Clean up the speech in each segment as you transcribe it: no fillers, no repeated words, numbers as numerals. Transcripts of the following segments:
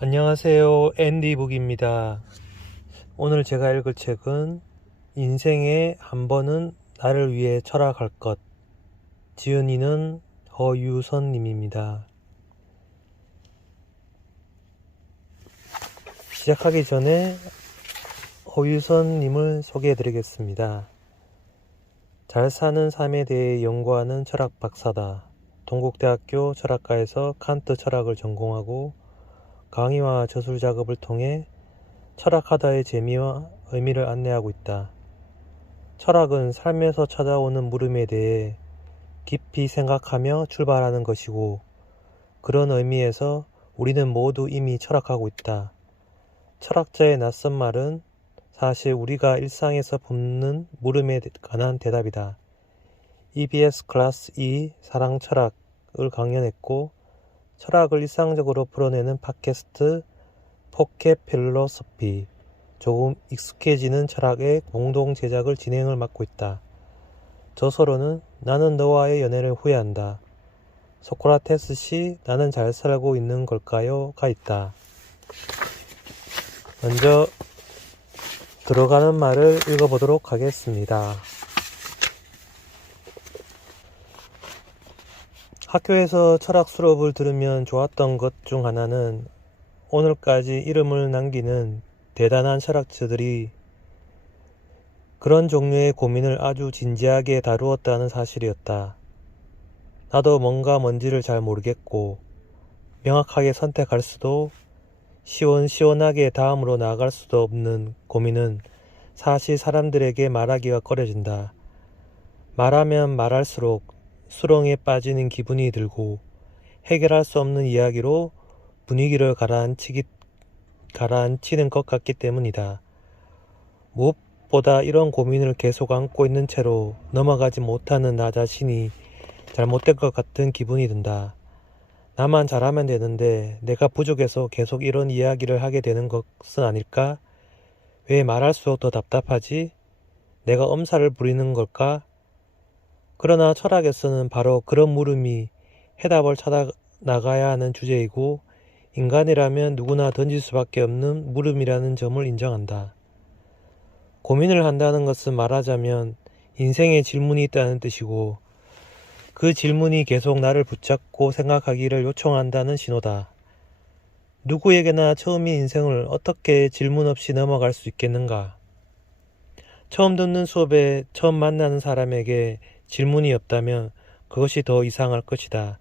안녕하세요. 앤디북입니다. 오늘 제가 읽을 책은 인생에 한 번은 나를 위해 철학할 것. 지은이는 허유선님입니다. 시작하기 전에 허유선님을 소개해드리겠습니다. 잘 사는 삶에 대해 연구하는 철학 박사다. 동국대학교 철학과에서 칸트 철학을 전공하고 강의와 저술 작업을 통해 철학하다의 재미와 의미를 안내하고 있다. 철학은 삶에서 찾아오는 물음에 대해 깊이 생각하며 출발하는 것이고, 그런 의미에서 우리는 모두 이미 철학하고 있다. 철학자의 낯선 말은 사실 우리가 일상에서 묻는 물음에 관한 대답이다. EBS 클래스 2 사랑 철학을 강연했고, 철학을 일상적으로 풀어내는 팟캐스트 포켓 필로소피, 조금 익숙해지는 철학의 공동 제작을 진행을 맡고 있다. 저서로는 나는 너와의 연애를 후회한다. 소크라테스 시 나는 잘 살고 있는 걸까요? 가 있다. 먼저 들어가는 말을 읽어보도록 하겠습니다. 학교에서 철학 수업을 들으면 좋았던 것 중 하나는 오늘까지 이름을 남기는 대단한 철학자들이 그런 종류의 고민을 아주 진지하게 다루었다는 사실이었다. 나도 뭔지를 잘 모르겠고 명확하게 선택할 수도 시원시원하게 다음으로 나아갈 수도 없는 고민은 사실 사람들에게 말하기가 꺼려진다. 말하면 말할수록 수렁에 빠지는 기분이 들고 해결할 수 없는 이야기로 분위기를 가라앉히는 것 같기 때문이다. 무엇보다 이런 고민을 계속 안고 있는 채로 넘어가지 못하는 나 자신이 잘못된 것 같은 기분이 든다. 나만 잘하면 되는데 내가 부족해서 계속 이런 이야기를 하게 되는 것은 아닐까? 왜 말할수록 더 답답하지? 내가 엄살을 부리는 걸까? 그러나 철학에서는 바로 그런 물음이 해답을 찾아 나가야 하는 주제이고, 인간이라면 누구나 던질 수밖에 없는 물음이라는 점을 인정한다. 고민을 한다는 것은 말하자면 인생에 질문이 있다는 뜻이고, 그 질문이 계속 나를 붙잡고 생각하기를 요청한다는 신호다. 누구에게나 처음인 인생을 어떻게 질문 없이 넘어갈 수 있겠는가? 처음 듣는 수업에 처음 만나는 사람에게 질문이 없다면 그것이 더 이상할 것이다.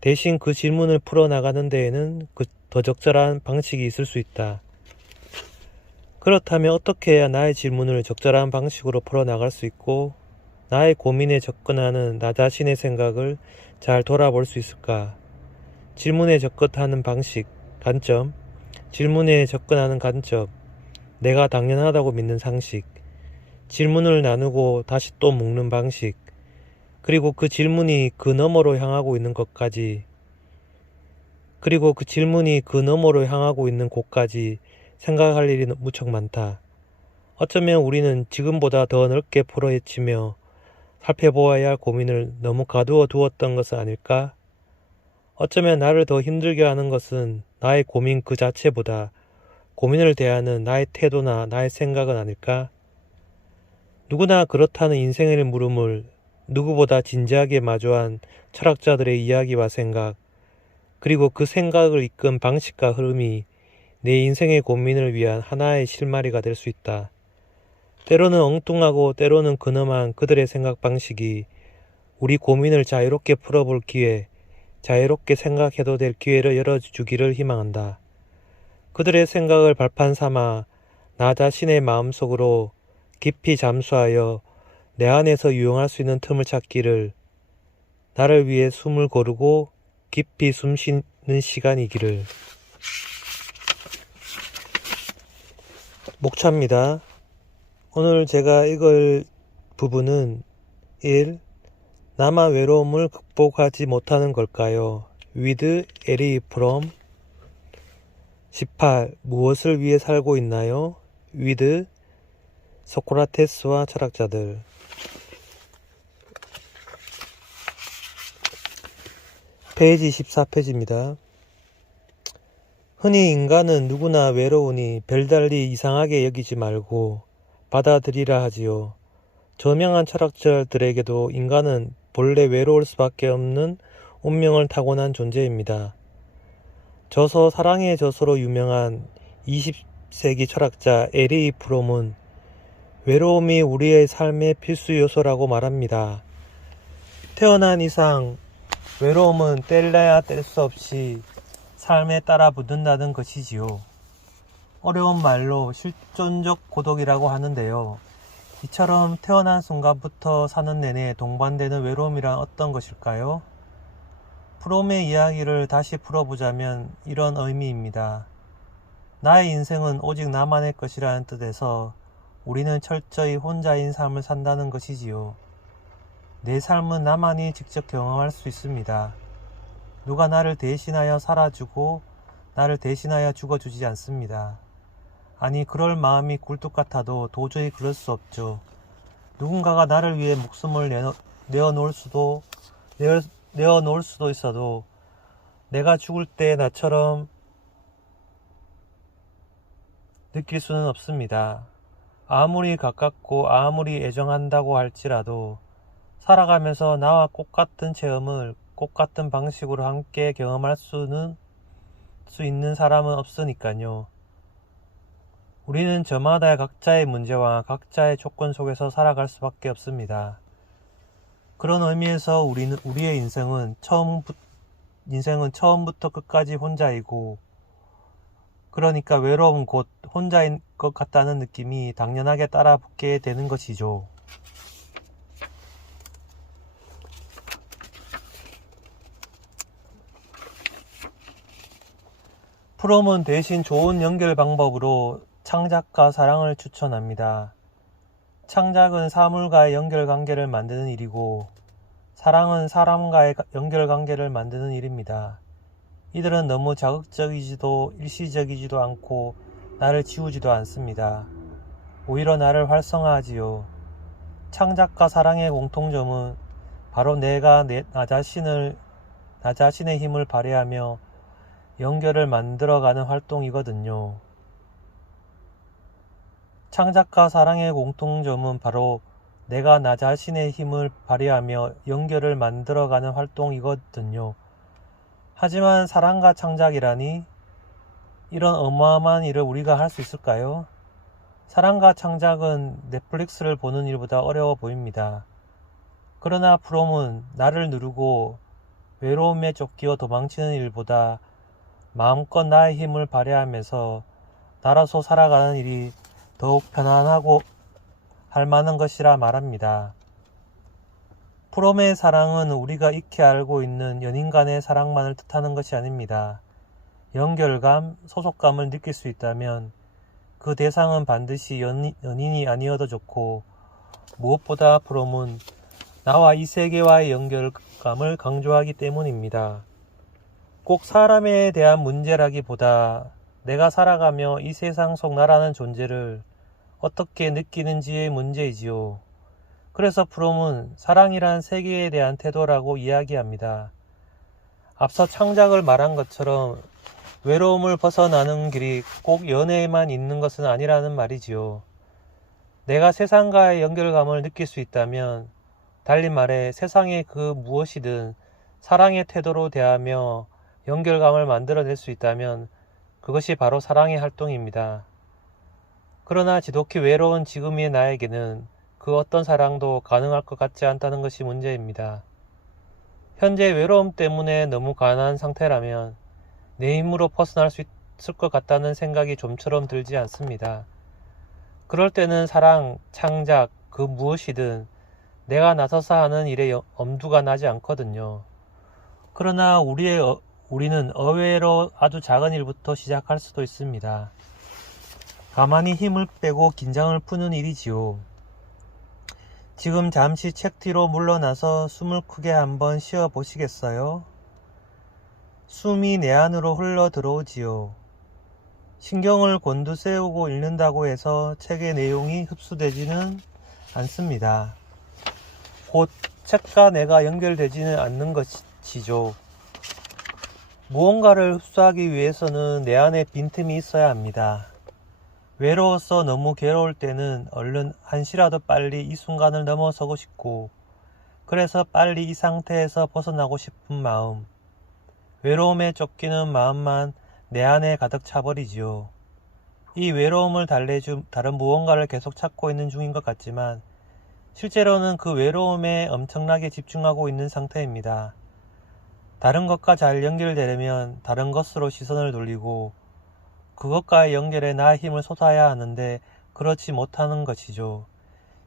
대신 그 질문을 풀어나가는 데에는 더 적절한 방식이 있을 수 있다. 그렇다면 어떻게 해야 나의 질문을 적절한 방식으로 풀어나갈 수 있고 나의 고민에 접근하는 나 자신의 생각을 잘 돌아볼 수 있을까? 질문에 접근하는 방식, 관점, 질문에 접근하는 관점, 내가 당연하다고 믿는 상식, 질문을 나누고 다시 또 묻는 방식, 그리고 그 질문이 그 너머로 향하고 있는 것까지, 그리고 그 질문이 그 너머로 향하고 있는 곳까지 생각할 일이 무척 많다. 어쩌면 우리는 지금보다 더 넓게 풀어헤치며 살펴보아야 할 고민을 너무 가두어 두었던 것은 아닐까? 어쩌면 나를 더 힘들게 하는 것은 나의 고민 그 자체보다 고민을 대하는 나의 태도나 나의 생각은 아닐까? 누구나 그렇다는 인생의 물음을 누구보다 진지하게 마주한 철학자들의 이야기와 생각, 그리고 그 생각을 이끈 방식과 흐름이 내 인생의 고민을 위한 하나의 실마리가 될 수 있다. 때로는 엉뚱하고 때로는 근엄한 그들의 생각 방식이 우리 고민을 자유롭게 풀어볼 기회, 자유롭게 생각해도 될 기회를 열어주기를 희망한다. 그들의 생각을 발판 삼아 나 자신의 마음속으로 깊이 잠수하여 내 안에서 유용할 수 있는 틈을 찾기를, 나를 위해 숨을 고르고 깊이 숨 쉬는 시간이기를. 목차입니다. 오늘 제가 읽을 부분은 1. 나만 외로움을 극복하지 못하는 걸까요? With 에리 프롬. 18. 무엇을 위해 살고 있나요? With 소크라테스와 철학자들. 페이지 14페이지입니다. 흔히 인간은 누구나 외로우니 별달리 이상하게 여기지 말고 받아들이라 하지요. 저명한 철학자들에게도 인간은 본래 외로울 수밖에 없는 운명을 타고난 존재입니다. 저서 사랑의 저서로 유명한 20세기 철학자 에리 프롬은 외로움이 우리의 삶의 필수 요소라고 말합니다. 태어난 이상 외로움은 뗄래야 뗄 수 없이 삶에 따라 붙는다는 것이지요. 어려운 말로 실존적 고독이라고 하는데요. 이처럼 태어난 순간부터 사는 내내 동반되는 외로움이란 어떤 것일까요? 프롬의 이야기를 다시 풀어보자면 이런 의미입니다. 나의 인생은 오직 나만의 것이라는 뜻에서 우리는 철저히 혼자인 삶을 산다는 것이지요. 내 삶은 나만이 직접 경험할 수 있습니다. 누가 나를 대신하여 살아주고 나를 대신하여 죽어주지 않습니다. 아니, 그럴 마음이 굴뚝 같아도 도저히 그럴 수 없죠. 누군가가 나를 위해 목숨을 내어놓을 수도 있어도 내가 죽을 때 나처럼 느낄 수는 없습니다. 아무리 가깝고 아무리 애정한다고 할지라도 살아가면서 나와 똑같은 체험을 똑같은 방식으로 함께 경험할 수 있는 사람은 없으니까요. 우리는 저마다 각자의 문제와 각자의 조건 속에서 살아갈 수밖에 없습니다. 그런 의미에서 우리의 인생은 처음부터 끝까지 혼자이고, 그러니까 외로움 곧 혼자인 것 같다는 느낌이 당연하게 따라붙게 되는 것이죠. 프롬은 대신 좋은 연결 방법으로 창작과 사랑을 추천합니다. 창작은 사물과의 연결관계를 만드는 일이고 사랑은 사람과의 연결관계를 만드는 일입니다. 이들은 너무 자극적이지도 일시적이지도 않고 나를 지우지도 않습니다. 오히려 나를 활성화하지요. 창작과 사랑의 공통점은 바로 내가 나 자신의 힘을 발휘하며 연결을 만들어가는 활동이거든요. 창작과 사랑의 공통점은 바로 내가 나 자신의 힘을 발휘하며 연결을 만들어가는 활동이거든요. 하지만 사랑과 창작이라니, 이런 어마어마한 일을 우리가 할 수 있을까요? 사랑과 창작은 넷플릭스를 보는 일보다 어려워 보입니다. 그러나 프롬은 나를 누르고 외로움에 쫓기어 도망치는 일보다 마음껏 나의 힘을 발휘하면서 나로서 살아가는 일이 더욱 편안하고 할 만한 것이라 말합니다. 프롬의 사랑은 우리가 익히 알고 있는 연인 간의 사랑만을 뜻하는 것이 아닙니다. 연결감, 소속감을 느낄 수 있다면 그 대상은 반드시 연인이 아니어도 좋고, 무엇보다 프롬은 나와 이 세계와의 연결감을 강조하기 때문입니다. 꼭 사람에 대한 문제라기보다 내가 살아가며 이 세상 속 나라는 존재를 어떻게 느끼는지의 문제이지요. 그래서 프롬은 사랑이란 세계에 대한 태도라고 이야기합니다. 앞서 창작을 말한 것처럼 외로움을 벗어나는 길이 꼭 연애에만 있는 것은 아니라는 말이지요. 내가 세상과의 연결감을 느낄 수 있다면, 달리 말해 세상의 그 무엇이든 사랑의 태도로 대하며 연결감을 만들어낼 수 있다면 그것이 바로 사랑의 활동입니다. 그러나 지독히 외로운 지금의 나에게는 그 어떤 사랑도 가능할 것 같지 않다는 것이 문제입니다. 현재 외로움 때문에 너무 가난한 상태라면 내 힘으로 벗어날 수 있을 것 같다는 생각이 좀처럼 들지 않습니다. 그럴 때는 사랑, 창작, 그 무엇이든 내가 나서서 하는 일에 엄두가 나지 않거든요. 그러나 우리는 의외로 아주 작은 일부터 시작할 수도 있습니다. 가만히 힘을 빼고 긴장을 푸는 일이지요. 지금 잠시 책 뒤로 물러나서 숨을 크게 한번 쉬어 보시겠어요? 숨이 내 안으로 흘러 들어오지요. 신경을 곤두세우고 읽는다고 해서 책의 내용이 흡수되지는 않습니다. 곧 책과 내가 연결되지는 않는 것이죠. 무언가를 흡수하기 위해서는 내 안에 빈틈이 있어야 합니다. 외로워서 너무 괴로울 때는 얼른 한시라도 빨리 이 순간을 넘어서고 싶고, 그래서 빨리 이 상태에서 벗어나고 싶은 마음, 외로움에 쫓기는 마음만 내 안에 가득 차버리지요. 이 외로움을 달래줄 다른 무언가를 계속 찾고 있는 중인 것 같지만 실제로는 그 외로움에 엄청나게 집중하고 있는 상태입니다. 다른 것과 잘 연결되려면 다른 것으로 시선을 돌리고 그것과의 연결에 나의 힘을 쏟아야 하는데 그렇지 못하는 것이죠.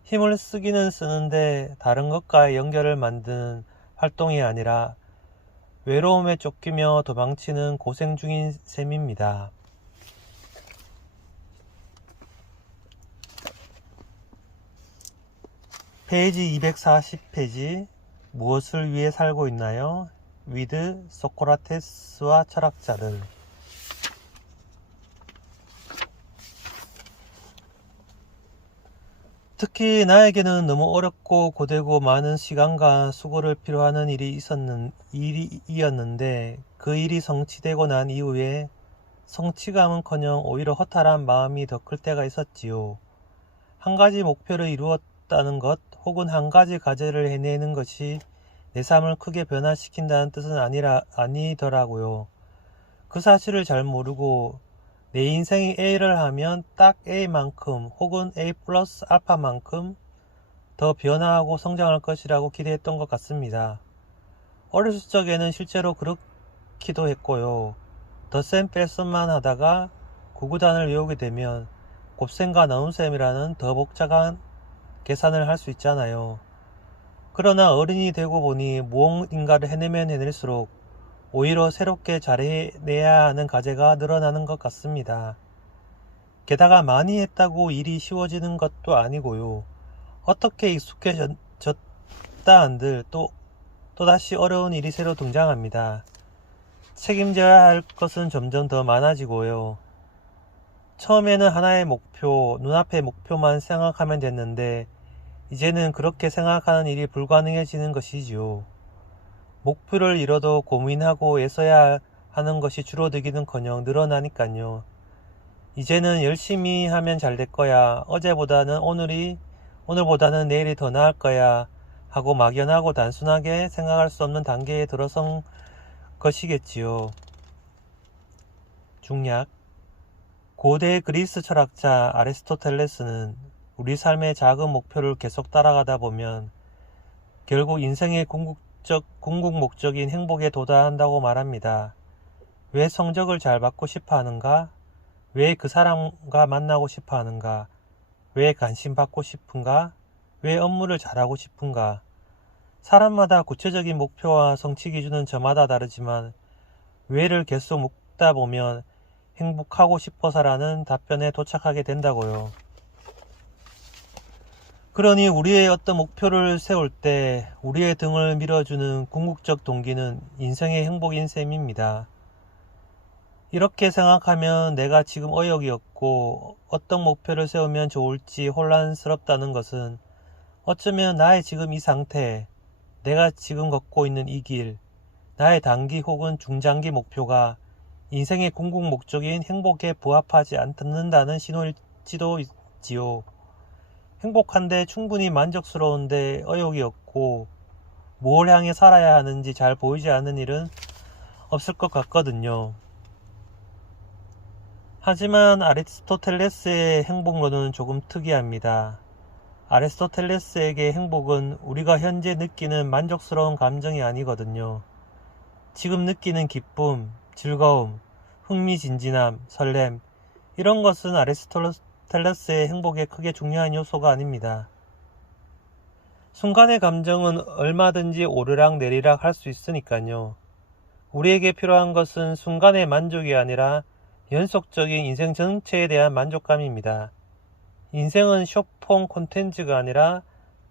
힘을 쓰기는 쓰는데 다른 것과의 연결을 만드는 활동이 아니라 외로움에 쫓기며 도망치는 고생 중인 셈입니다. 페이지 240페이지 무엇을 위해 살고 있나요? 위드 소크라테스와 철학자들. 특히 나에게는 너무 어렵고 고되고 많은 시간과 수고를 필요하는 일이었는데 그 일이 성취되고 난 이후에 성취감은커녕 오히려 허탈한 마음이 더 클 때가 있었지요. 한 가지 목표를 이루었다는 것 혹은 한 가지 과제를 해내는 것이 내 삶을 크게 변화시킨다는 뜻은 아니더라고요. 그 사실을 잘 모르고 내 인생이 A를 하면 딱 A만큼 혹은 A 플러스 알파만큼 더 변화하고 성장할 것이라고 기대했던 것 같습니다. 어렸을 적에는 실제로 그렇기도 했고요. 덧셈 뺄셈만 하다가 구구단을 외우게 되면 곱셈과 나눗셈이라는 더 복잡한 계산을 할 수 있잖아요. 그러나 어른이 되고 보니 무언가를 해내면 해낼수록 오히려 새롭게 잘해내야 하는 과제가 늘어나는 것 같습니다. 게다가 많이 했다고 일이 쉬워지는 것도 아니고요. 어떻게 익숙해졌다 한들 또다시 어려운 일이 새로 등장합니다. 책임져야 할 것은 점점 더 많아지고요. 처음에는 하나의 목표, 눈앞의 목표만 생각하면 됐는데 이제는 그렇게 생각하는 일이 불가능해지는 것이지요. 목표를 이뤄도 고민하고 애써야 하는 것이 줄어들기는커녕 늘어나니까요. 이제는 열심히 하면 잘 될 거야. 오늘보다는 내일이 더 나을 거야. 하고 막연하고 단순하게 생각할 수 없는 단계에 들어선 것이겠지요. 중략. 고대 그리스 철학자 아리스토텔레스는 우리 삶의 작은 목표를 계속 따라가다 보면 결국 인생의 궁극 목적인 행복에 도달한다고 말합니다. 왜 성적을 잘 받고 싶어 하는가? 왜 그 사람과 만나고 싶어 하는가? 왜 관심 받고 싶은가? 왜 업무를 잘하고 싶은가? 사람마다 구체적인 목표와 성취 기준은 저마다 다르지만 왜를 계속 묻다 보면 행복하고 싶어서라는 답변에 도착하게 된다고요. 그러니 우리의 어떤 목표를 세울 때 우리의 등을 밀어주는 궁극적 동기는 인생의 행복인 셈입니다. 이렇게 생각하면 내가 지금 어역이 없고 어떤 목표를 세우면 좋을지 혼란스럽다는 것은 어쩌면 나의 지금 이 상태, 내가 지금 걷고 있는 이 길, 나의 단기 혹은 중장기 목표가 인생의 궁극 목적인 행복에 부합하지 않는다는 신호일지도 있지요. 행복한데 충분히 만족스러운데 어욕이 없고 뭘 향해 살아야 하는지 잘 보이지 않는 일은 없을 것 같거든요. 하지만 아리스토텔레스의 행복론은 조금 특이합니다. 아리스토텔레스에게 행복은 우리가 현재 느끼는 만족스러운 감정이 아니거든요. 지금 느끼는 기쁨, 즐거움, 흥미진진함, 설렘 이런 것은 아리스토텔레스의 행복에 크게 중요한 요소가 아닙니다. 순간의 감정은 얼마든지 오르락 내리락 할 수 있으니까요. 우리에게 필요한 것은 순간의 만족이 아니라 연속적인 인생 전체에 대한 만족감입니다. 인생은 숏폼 콘텐츠가 아니라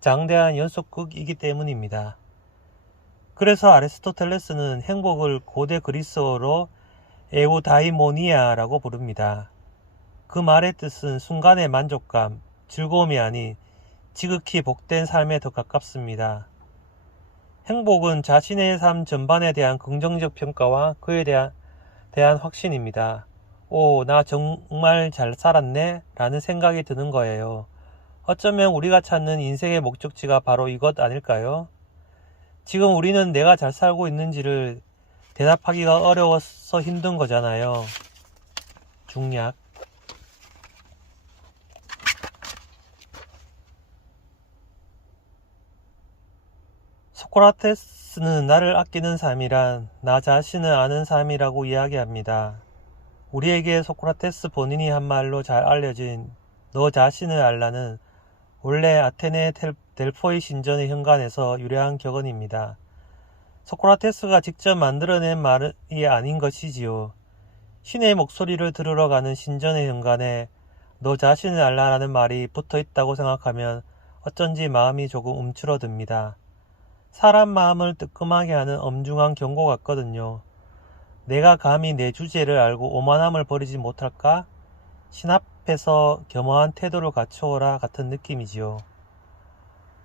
장대한 연속극이기 때문입니다. 그래서 아리스토텔레스는 행복을 고대 그리스어로 에우다이모니아라고 부릅니다. 그 말의 뜻은 순간의 만족감, 즐거움이 아닌 지극히 복된 삶에 더 가깝습니다. 행복은 자신의 삶 전반에 대한 긍정적 평가와 그에 대한 확신입니다. 오, 나 정말 잘 살았네? 라는 생각이 드는 거예요. 어쩌면 우리가 찾는 인생의 목적지가 바로 이것 아닐까요? 지금 우리는 내가 잘 살고 있는지를 대답하기가 어려워서 힘든 거잖아요. 중략. 소크라테스는 나를 아끼는 삶이란 나 자신을 아는 삶이라고 이야기합니다. 우리에게 소크라테스 본인이 한 말로 잘 알려진 너 자신을 알라는 원래 아테네 델포이 신전의 현관에서 유래한 격언입니다. 소크라테스가 직접 만들어낸 말이 아닌 것이지요. 신의 목소리를 들으러 가는 신전의 현관에 너 자신을 알라라는 말이 붙어 있다고 생각하면 어쩐지 마음이 조금 움츠러듭니다. 사람 마음을 뜨끔하게 하는 엄중한 경고 같거든요. 내가 감히 내 주제를 알고 오만함을 버리지 못할까? 신 앞에서 겸허한 태도를 갖추어라 같은 느낌이지요.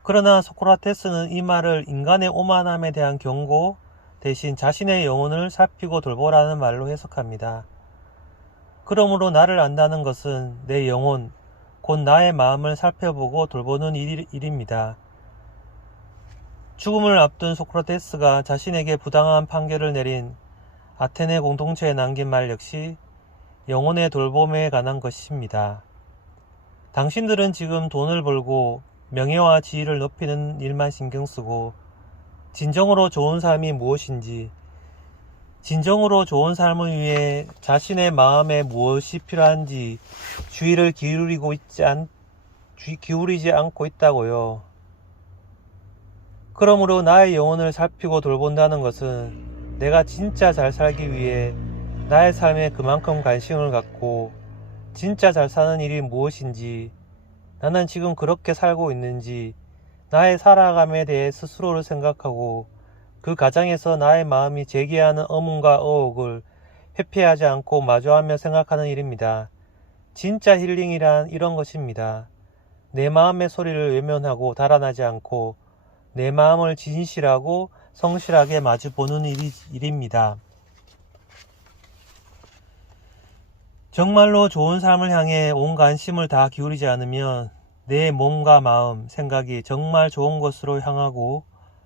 그러나 소크라테스는 이 말을 인간의 오만함에 대한 경고 대신 자신의 영혼을 살피고 돌보라는 말로 해석합니다. 그러므로 나를 안다는 것은 내 영혼, 곧 나의 마음을 살펴보고 돌보는 일입니다. 죽음을 앞둔 소크라테스가 자신에게 부당한 판결을 내린 아테네 공동체에 남긴 말 역시 영혼의 돌봄에 관한 것입니다. 당신들은 지금 돈을 벌고 명예와 지위를 높이는 일만 신경 쓰고 진정으로 좋은 삶이 무엇인지, 진정으로 좋은 삶을 위해 자신의 마음에 무엇이 필요한지 주의를 기울이지 않고 있다고요. 그러므로 나의 영혼을 살피고 돌본다는 것은 내가 진짜 잘 살기 위해 나의 삶에 그만큼 관심을 갖고 진짜 잘 사는 일이 무엇인지, 나는 지금 그렇게 살고 있는지, 나의 살아감에 대해 스스로를 생각하고 그 과정에서 나의 마음이 제기하는 어문과 어옥을 회피하지 않고 마주하며 생각하는 일입니다. 진짜 힐링이란 이런 것입니다. 내 마음의 소리를 외면하고 달아나지 않고 내 마음을 진실하고 성실하게 마주보는 일입니다. 정말로 좋은 삶을 향해 온 관심을 다 기울이지 않으면 내 몸과 마음, 생각이 정말 좋은 것으로 향하고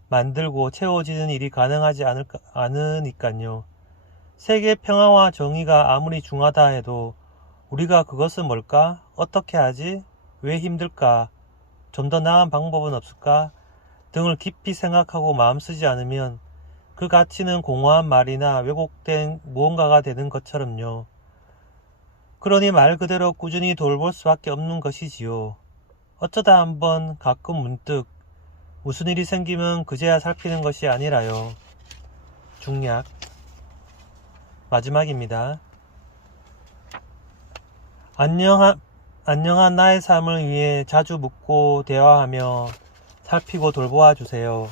만들고 채워지는 일이 가능하지 않으니까요. 세계 평화와 정의가 아무리 중하다 해도 우리가 그것은 뭘까? 어떻게 하지? 왜 힘들까? 좀 더 나은 방법은 없을까? 등을 깊이 생각하고 마음 쓰지 않으면 그 가치는 공허한 말이나 왜곡된 무언가가 되는 것처럼요. 그러니 말 그대로 꾸준히 돌볼 수밖에 없는 것이지요. 어쩌다 한번 가끔 문득 무슨 일이 생기면 그제야 살피는 것이 아니라요. 중략. 마지막입니다. 안녕한 나의 삶을 위해 자주 묻고 대화하며 살피고 돌보아 주세요.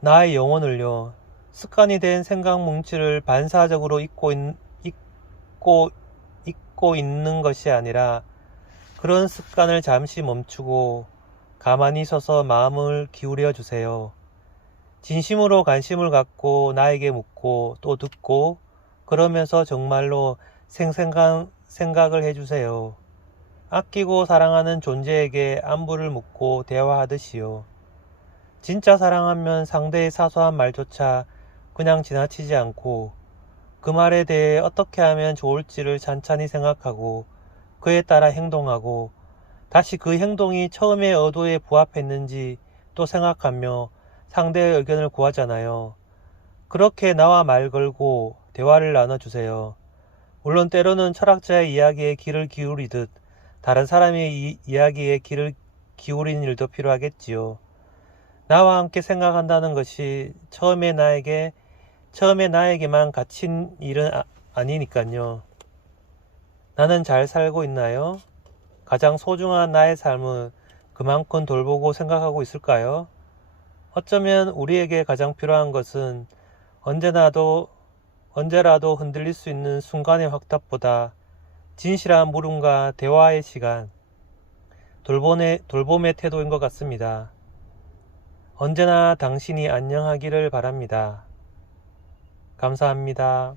나의 영혼을요. 습관이 된 생각 뭉치를 반사적으로 잊고 있는 것이 아니라 그런 습관을 잠시 멈추고 가만히 서서 마음을 기울여 주세요. 진심으로 관심을 갖고 나에게 묻고 또 듣고 그러면서 정말로 생각을 해주세요. 아끼고 사랑하는 존재에게 안부를 묻고 대화하듯이요. 진짜 사랑하면 상대의 사소한 말조차 그냥 지나치지 않고 그 말에 대해 어떻게 하면 좋을지를 찬찬히 생각하고 그에 따라 행동하고 다시 그 행동이 처음의 의도에 부합했는지 또 생각하며 상대의 의견을 구하잖아요. 그렇게 나와 말 걸고 대화를 나눠주세요. 물론 때로는 철학자의 이야기에 귀를 기울이듯 다른 사람의 이야기에 귀를 기울이는 일도 필요하겠지요. 나와 함께 생각한다는 것이 처음에 나에게만 갇힌 일은 아니니까요. 나는 잘 살고 있나요? 가장 소중한 나의 삶은 그만큼 돌보고 생각하고 있을까요? 어쩌면 우리에게 가장 필요한 것은 언제라도 흔들릴 수 있는 순간의 확답보다 진실한 물음과 대화의 시간, 돌봄의 태도인 것 같습니다. 언제나 당신이 안녕하기를 바랍니다. 감사합니다.